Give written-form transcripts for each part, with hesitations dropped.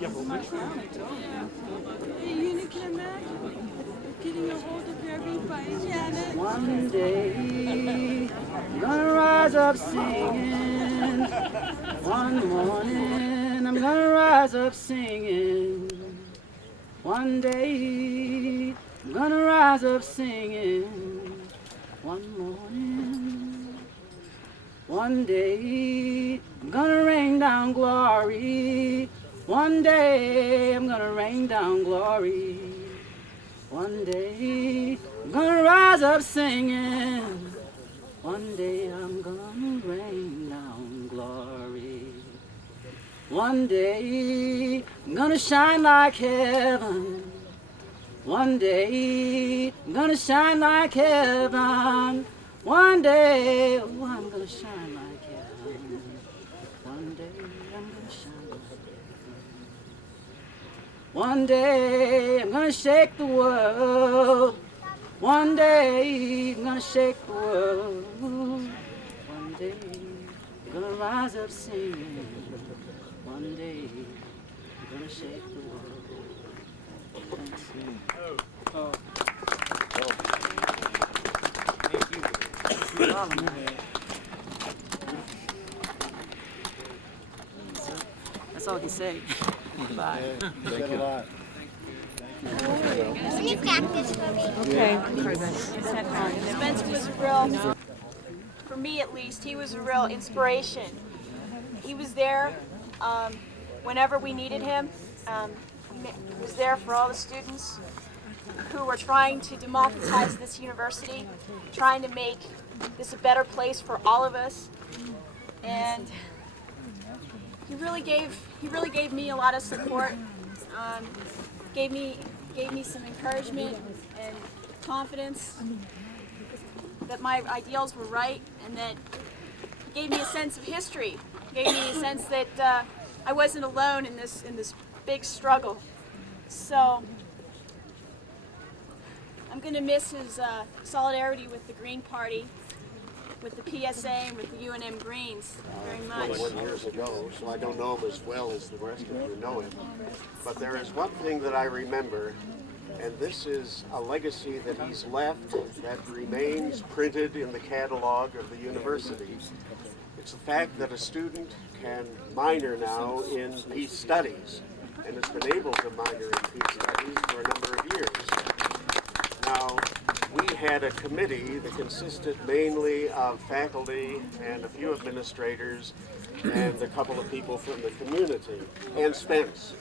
Hey, you can imagine getting a hold of everybody, Janet. One day, I'm gonna rise up singing. One morning, I'm gonna rise up singing. One day, I'm gonna rise up singing. One morning, one day, I'm gonna rain down glory. One day, I'm gonna rain down glory. One day, I'm gonna rise up singing. One day, I'm gonna rain down glory. One day, I'm gonna shine like heaven. One day, I'm gonna shine like heaven. One day, oh, I'm gonna shine like heaven. One day, I'm gonna shine like heaven. One day, I'm gonna shake the world. One day, I'm gonna shake the world. One day, I'm gonna rise up singing. One day, I'm gonna shake the world. Thanks. Oh. Thank you. That's all he said. Bye. Thank you a lot. Can you practice for me? Okay. Spencer was real, for me at least, he was a real inspiration. He was there whenever we needed him. He was there for all the students who were trying to democratize this university, trying to make this a better place for all of us. And he really gave me a lot of support. Gave me some encouragement and confidence that my ideals were right, and that gave me a sense of history. Gave me a sense that I wasn't alone in this big struggle. So I'm going to miss his solidarity with the Green Party, with the PSA, and with the UNM Greens very much. 21 years ago, so I don't know him as well as the rest of you know him. But there is one thing that I remember, and this is a legacy that he's left that remains printed in the catalog of the university. It's the fact that a student can minor now in peace studies, and has been able to minor in peace studies for a number of years. Now, we had a committee that consisted mainly of faculty and a few administrators and a couple of people from the community, and Spence.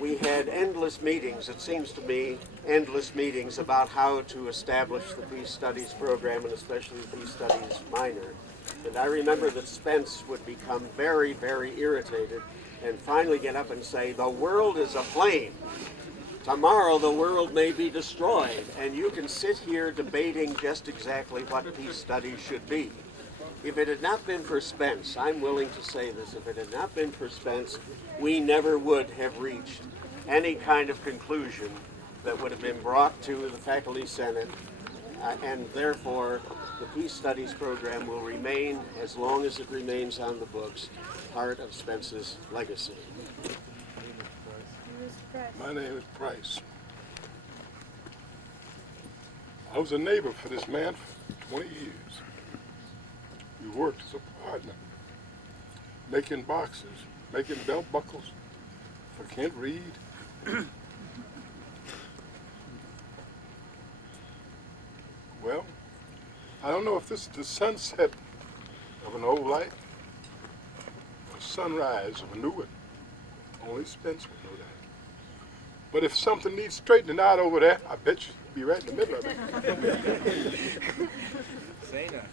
We had endless meetings, it seems to me, endless meetings about how to establish the Peace Studies program, and especially the Peace Studies minor. And I remember that Spence would become very, very irritated and finally get up and say, "The world is aflame. Tomorrow the world may be destroyed, and you can sit here debating just exactly what peace studies should be." If it had not been for Spence, I'm willing to say this, if it had not been for Spence, we never would have reached any kind of conclusion that would have been brought to the Faculty Senate, and therefore the Peace Studies program will remain, as long as it remains on the books, part of Spence's legacy. My name is Price. I was a neighbor for this man for 20 years. We worked as a partner, making boxes, making belt buckles for Kent Reed. Well, I don't know if this is the sunset of an old life or sunrise of a new one. Only Spence would know that. But if something needs straightening out over there, I bet you'd be right in the middle of it. Say that.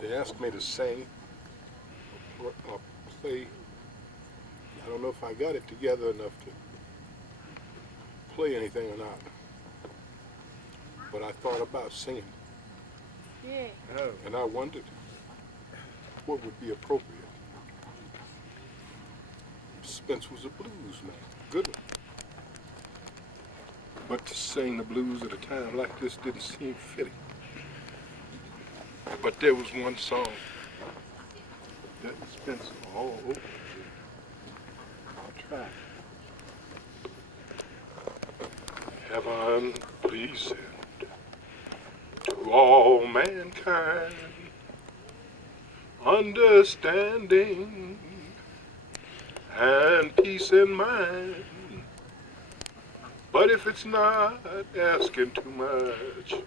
They asked me to sing or play. I don't know if I got it together enough to play anything or not. But I thought about singing. Yeah. Oh. And I wondered what would be appropriate. Spence was a blues man, good one. But to sing the blues at a time like this didn't seem fitting. But there was one song that Spencer all over. I'll try. Heaven, please send to all mankind understanding and peace in mind. But if it's not asking too much,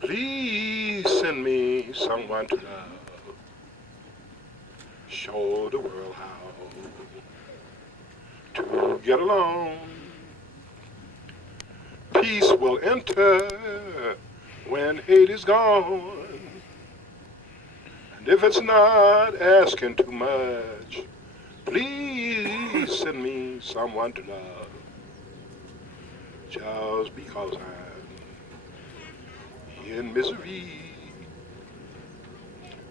please send me someone to love. Show the world how to get along. Peace will enter when hate is gone. And if it's not asking too much, please send me someone to love. Just because I'm in misery,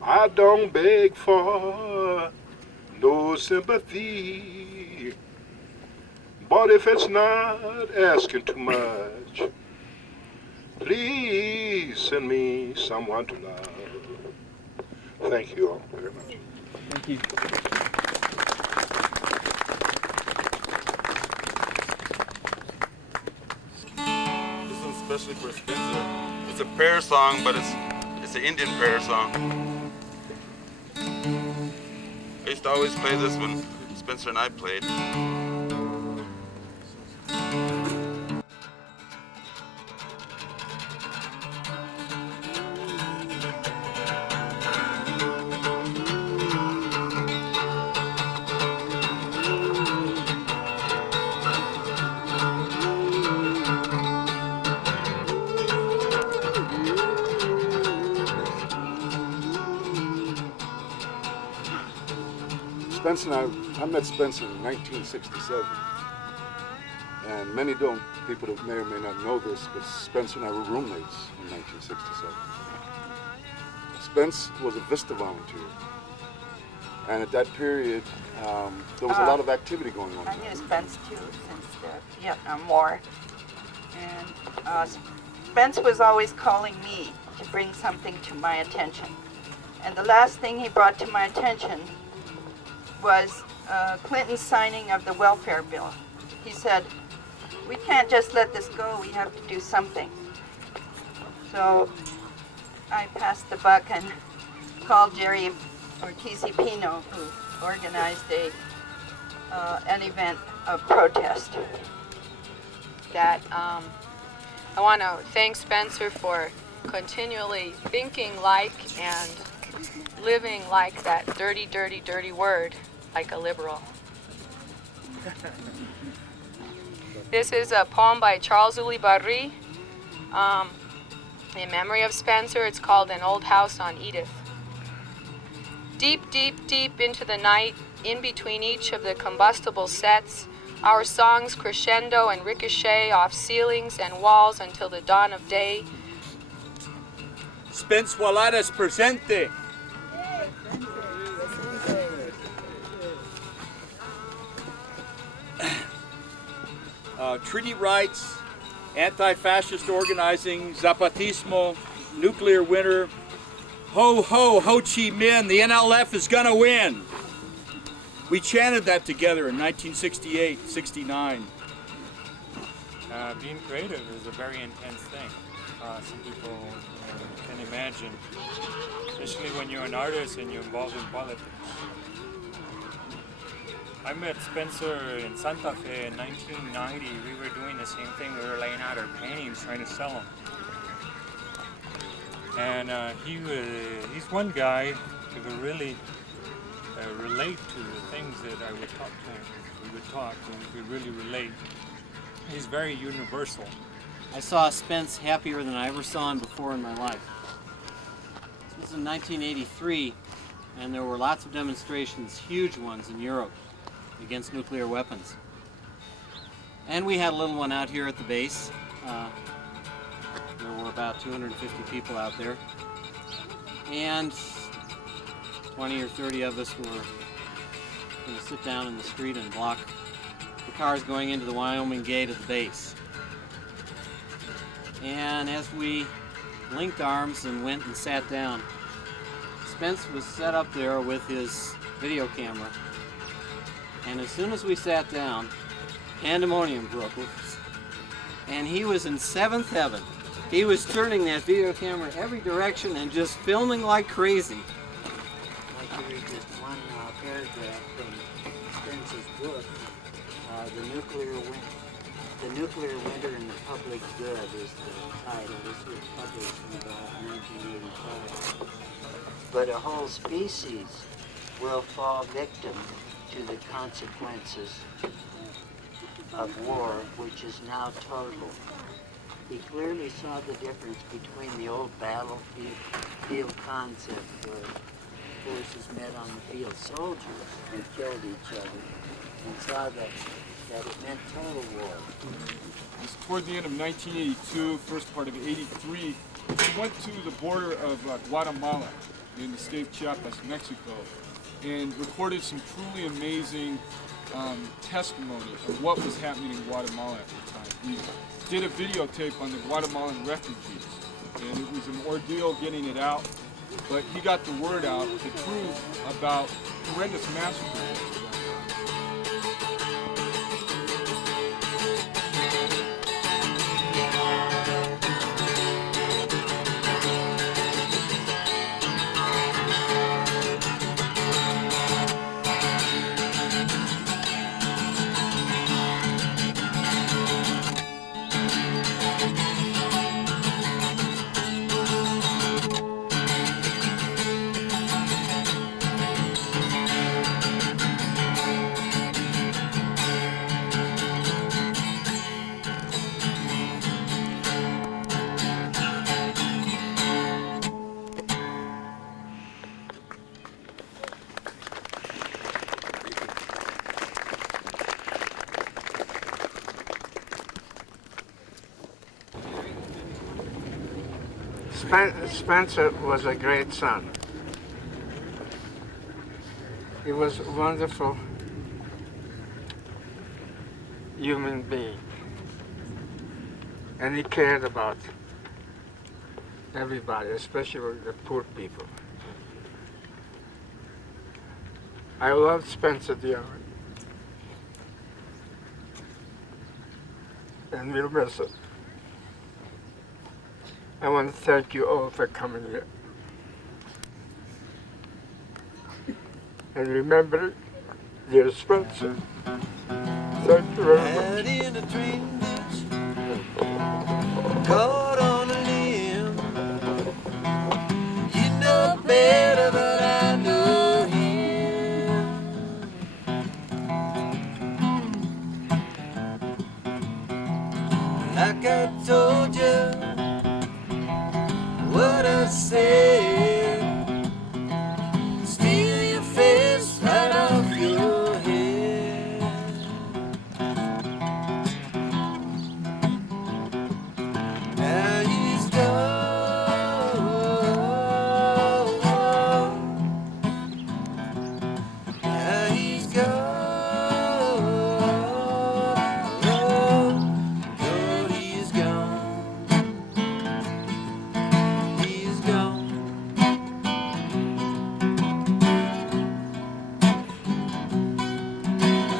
I don't beg for no sympathy. But if it's not asking too much, please send me someone to love. Thank you all very much. Thank you. This one's especially for Spencer. It's a prayer song, but it's an Indian prayer song. I used to always play this when Spencer and I played. Spencer and I met Spencer in 1967. And many people that may or may not know this, but Spencer and I were roommates in 1967. Spence was a VISTA volunteer. And at that period, there was a lot of activity going on. I knew Spence too since the Vietnam War. And Spence was always calling me to bring something to my attention. And the last thing he brought to my attention was Clinton's signing of the welfare bill. He said, we can't just let this go, we have to do something. So I passed the buck and called Jerry Ortiz-Pino, who organized an event of protest. That I want to thank Spencer for continually thinking like and living like that dirty, dirty, dirty word, like a liberal. This is a poem by Charles Ulibarri in memory of Spencer. It's called An Old House on Edith. Deep, deep, deep into the night, in between each of the combustible sets, our songs crescendo and ricochet off ceilings and walls until the dawn of day. Spence Walaitis presente. Treaty rights, anti-fascist organizing, Zapatismo, nuclear winter. Ho, ho, Ho Chi Minh, the NLF is gonna win. We chanted that together in 1968, 69. Being creative is a very intense thing. Some people can imagine, especially when you're an artist and you're involved in politics. I met Spencer in Santa Fe in 1990. We were doing the same thing. We were laying out our paintings, trying to sell them. And he's one guy who could really relate to the things that I would talk to him. We would talk and we could really relate. He's very universal. I saw Spence happier than I ever saw him before in my life. This was in 1983, and there were lots of demonstrations, huge ones in Europe, against nuclear weapons. And we had a little one out here at the base. There were about 250 people out there. And 20 or 30 of us were going to sit down in the street and block the cars going into the Wyoming gate of the base. And as we linked arms and went and sat down, Spence was set up there with his video camera, and as soon as we sat down, pandemonium broke loose. And he was in seventh heaven. He was turning that video camera every direction and just filming like crazy. I'd like to read just one paragraph from Spence's book, The Nuclear Winter and the Public Good is the title. This was published in about 1985. But a whole species will fall victim to the consequences of war, which is now total. He clearly saw the difference between the old battlefield concept where forces met on the field, soldiers, and killed each other, and saw that it meant total war. It was toward the end of 1982, first part of 83. He went to the border of Guatemala in the state of Chiapas, Mexico, and recorded some truly amazing testimony of what was happening in Guatemala at the time. He did a videotape on the Guatemalan refugees, and it was an ordeal getting it out, but he got the word out, the truth about horrendous massacres. Spencer was a great son. He was a wonderful human being. And he cared about everybody, especially the poor people. I loved Spencer dearly. And we'll miss it. I want to thank you all for coming here. And remember, dear Spencer, thank you very much. In a train ditch, caught on a limb. You know better, but I know him. Like I told you what I said, steal your face right off your head. Now he's gone. Now he's gone. Lord, he's gone. He's gone.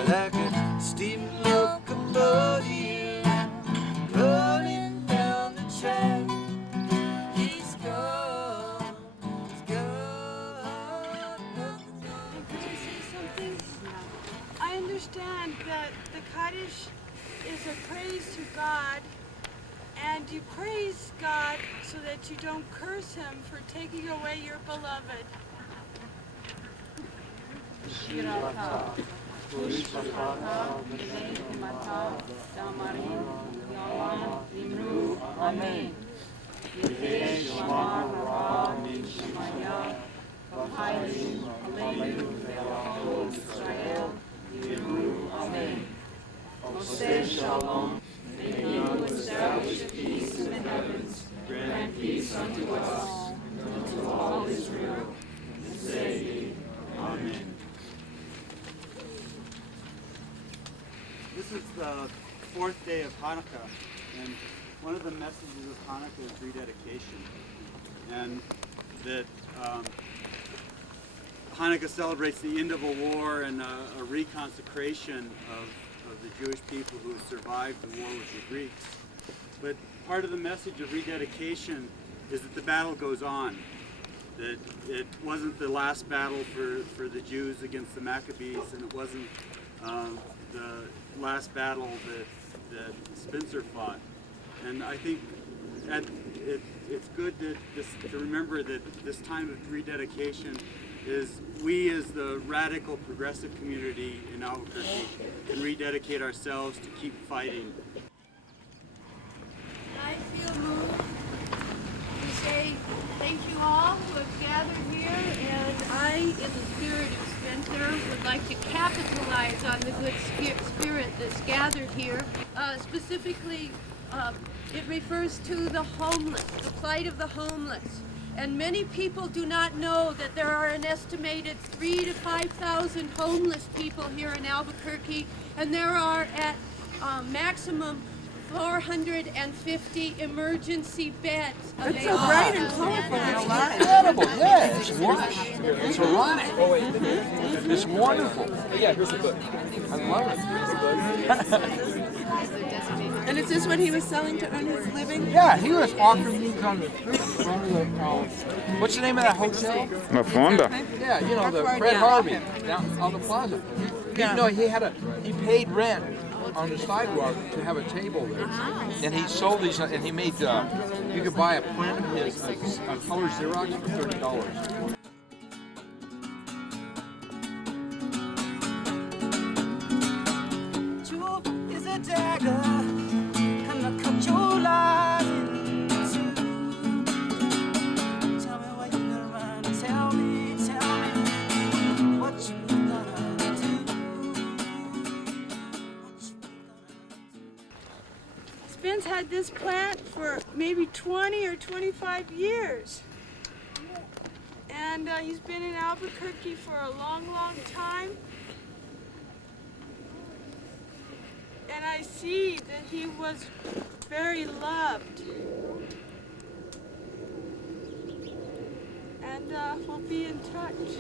Like a steam locomotive rolling down the track. He's gone. He's gone. And could I say something? I understand that the Kaddish is a praise to God, and you praise God so that you don't curse him for taking away your beloved. Amen. Shalom. May you establish peace in the heavens, grant peace unto us, and to all Israel, and say ye, Amen. This is the fourth day of Hanukkah, and one of the messages of Hanukkah is rededication, and that Hanukkah celebrates the end of a war and a reconsecration of the Jewish people who survived the war with the Greeks. But part of the message of rededication is that the battle goes on. That it wasn't the last battle for the Jews against the Maccabees, and it wasn't the last battle that Spencer fought. And I think it's good to remember that this time of rededication is we as the radical progressive community in Albuquerque can rededicate ourselves to keep fighting. I feel moved to say thank you all who have gathered here, and I, in the spirit of Spencer, would like to capitalize on the good spirit that's gathered here. Specifically, it refers to the homeless, the plight of the homeless. And many people do not know that there are an estimated 3,000 to 5,000 homeless people here in Albuquerque, and there are at maximum 450 emergency beds available. It's so bright and colorful. It's incredible. Yeah, it's wonderful. It's erotic. It's wonderful. Yeah, here's the book. I love it. And is this what he was selling to earn his living? Yeah, he was offering these on the street in front of the, what's the name of that hotel? La Fonda. Yeah, you know, the Fred Harvey down on the plaza. Yeah. No, he paid rent on the sidewalk to have a table there. And he sold these, and he made, you could buy a print of his, a color Xerox for $30. Is a dagger, and I cut your life in two. Tell me what you're gonna run. Tell me what you're gonna do. Spence had this plant for maybe 20 or 25 years. And he's been in Albuquerque for a long, long time. And I see that he was very loved. And we'll be in touch.